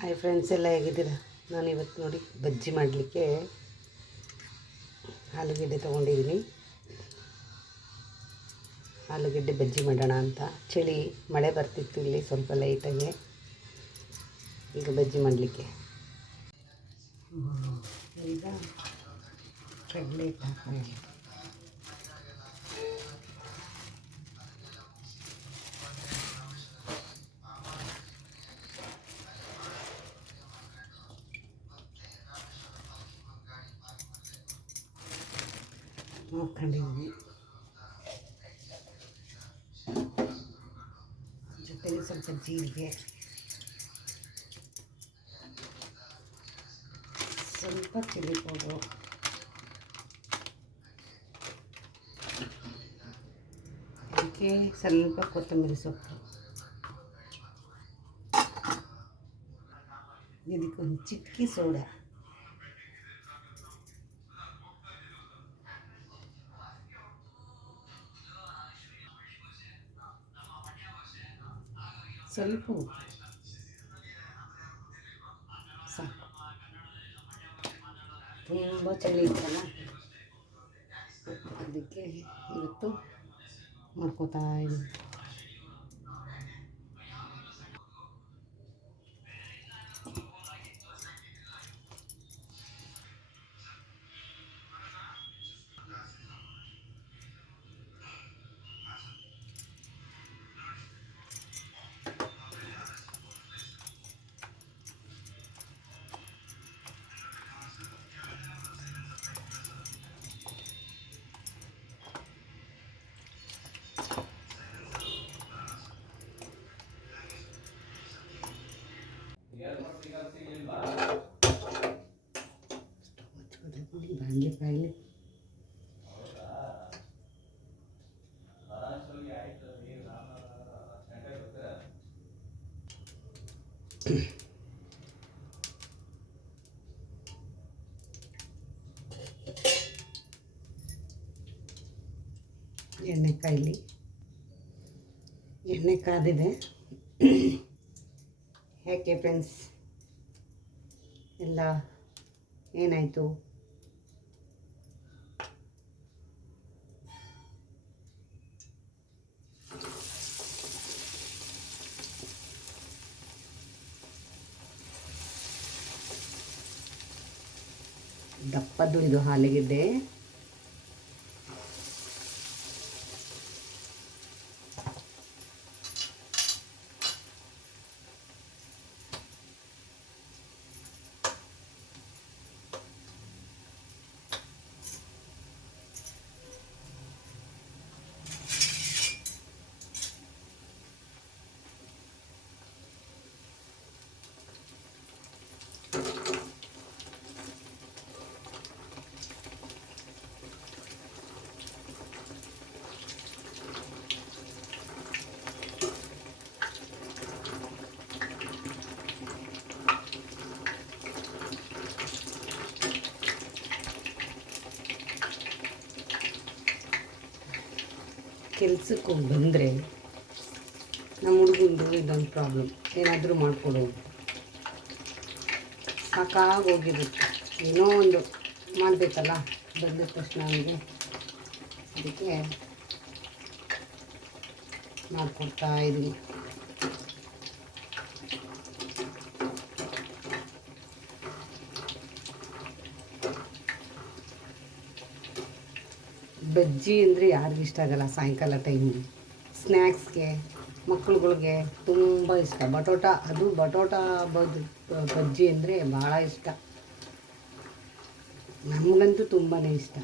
Hi friends ಎಲ್ಲ ಹೇಗಿದ್ದೀರಾ? ನಾನು ಇವತ್ತು ನೋಡಿ ಬಜ್ಜಿ ಮಾಡಲಿಕ್ಕೆ ಆಲೂಗಡ್ಡೆ ತೊಗೊಂಡಿದ್ದೀನಿ. ಆಲೂಗಡ್ಡೆ ಬಜ್ಜಿ ಮಾಡೋಣ ಅಂತ. ಚಳಿ, ಮಳೆ ಬರ್ತಿತ್ತು ಇಲ್ಲಿ ಸ್ವಲ್ಪ ಲೈಟಾಗಿ ಈಗ ಬಜ್ಜಿ ಮಾಡಲಿಕ್ಕೆ. ಈಗ ಕಡಲೆ ಹಾಕೋಣ ಹಾಕ್ಕೊಂಡಿದ್ದೀನಿ ಜೊತೆಗೆ ಸ್ವಲ್ಪ ಜೀರಿಗೆ ಸ್ವಲ್ಪ ಚಿಲ್ಲಿ ಪೌಡ್ರು ಅದಕ್ಕೆ ಸ್ವಲ್ಪ ಕೊತ್ತಂಬರಿ ಸೊಪ್ಪು ಇದಕ್ಕೊಂದು ಚಿಕ್ಕಿ ಸೋಡಾ ಸ್ವಲ್ಪ ಉಪ್ಪು ಸಾಕು ತುಂಬ ಚಳಿ ಇತ್ತಲ್ಲ ಅದಕ್ಕೆ ಇವತ್ತು ಮಾಡ್ಕೋತಾ ಇದ್ದೀನಿ ಎಣ್ಣೆ ಕಾಯಿಲಿ. ಎಣ್ಣೆ ಕಾದಿದೆ. ಯಾಕೆ ಫ್ರೆಂಡ್ಸ್ ಎಲ್ಲ ಏನಾಯಿತು? ದಪ್ಪದ್ದು ಇದು. ಹಾಲಿಗೆಡ್ಡೆ ಕೆಲ್ಸಕ್ಕೆ ಬಂದರೆ ನಮ್ಮ ಹುಡುಗಂದು ಇದೊಂದು ಪ್ರಾಬ್ಲಮ್ ಏನಾದರೂ ಮಾಡಿಕೊಡು ಸಾಕಾಗೋಗಿರುತ್ತೆ ಏನೋ ಒಂದು ಮಾಡಬೇಕಲ್ಲ? ಬಂದ ತಕ್ಷಣ ಅವನಿಗೆ ಅದಕ್ಕೆ ಮಾಡಿಕೊಡ್ತಾ ಇದ್ದೀನಿ ಬಜ್ಜಿ ಅಂದರೆ ಯಾರಿಗೂ ಇಷ್ಟ ಆಗಲ್ಲ ಸಾಯಂಕಾಲ ಟೈಮಲ್ಲಿ ಸ್ನ್ಯಾಕ್ಸ್ಗೆ ಮಕ್ಕಳುಗಳಿಗೆ ತುಂಬ ಇಷ್ಟ. ಬಟೋಟ, ಅದು ಬಟೋಟ ಬದ್ ಬಜ್ಜಿ ಅಂದರೆ ಭಾಳ ಇಷ್ಟ. ನಮಗಂತೂ ತುಂಬಾ ಇಷ್ಟ.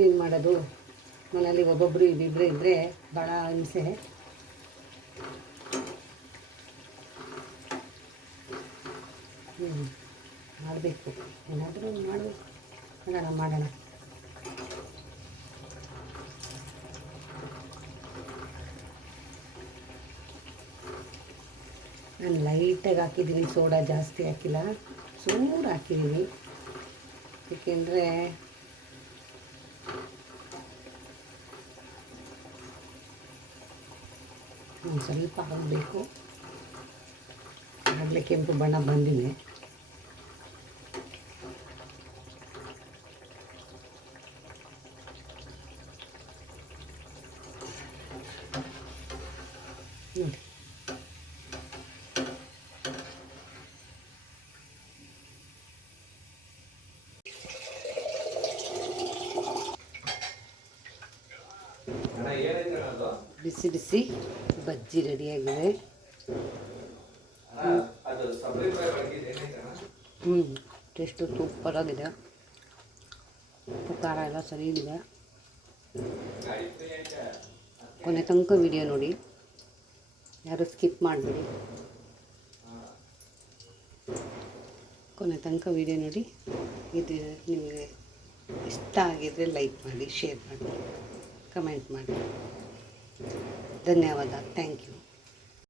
ಕ್ಲೀನ್ ಮಾಡೋದು. ಮನೇಲಿ ಒಬ್ಬೊಬ್ಬರು ಇಬ್ಬಿಬ್ಬರು ಇದ್ದರೆ ಭಾಳ ಹಿಂಸೆ. ಮಾಡಬೇಕು. ಏನಾದರೂ ಮಾಡಬೇಕು. ಮಾಡೋಣ ಮಾಡೋಣ. ನಾನು ಲೈಟಾಗಿ ಹಾಕಿದ್ದೀನಿ ಸೋಡಾ ಜಾಸ್ತಿ ಹಾಕಿಲ್ಲ. ಚೂರು ಹಾಕಿದ್ದೀನಿ ಏಕೆಂದರೆ ಒಂದು ಸ್ವಲ್ಪ ಆಗಬೇಕು ಆಗಲೇ ಕೆಂಪು ಬಣ್ಣ ಬಂದಿದೆ. ನೋಡಿ. ಬಿಸಿ ಬಿಸಿ ಬಜ್ಜಿ ರೆಡಿಯಾಗಿದೆ ಹ್ಞೂ ಟೇಸ್ಟು ಸೂಪರಾಗಿದೆ ಉಪ್ಪು ಖಾರ ಎಲ್ಲ ಸರಿಯಿದೆ ಕೊನೆ ತನಕ ವಿಡಿಯೋ ನೋಡಿ. ಯಾರು ಸ್ಕಿಪ್ ಮಾಡಬೇಡಿ. ಕೊನೆ ತನಕ ವಿಡಿಯೋ ನೋಡಿ. ಇದು ನಿಮಗೆ ಇಷ್ಟ ಆಗಿದರೆ ಲೈಕ್ ಮಾಡಿ ಶೇರ್ ಮಾಡಿ. ಕಮೆಂಟ್ ಮಾಡಿ. ಧನ್ಯವಾದ. Thank you.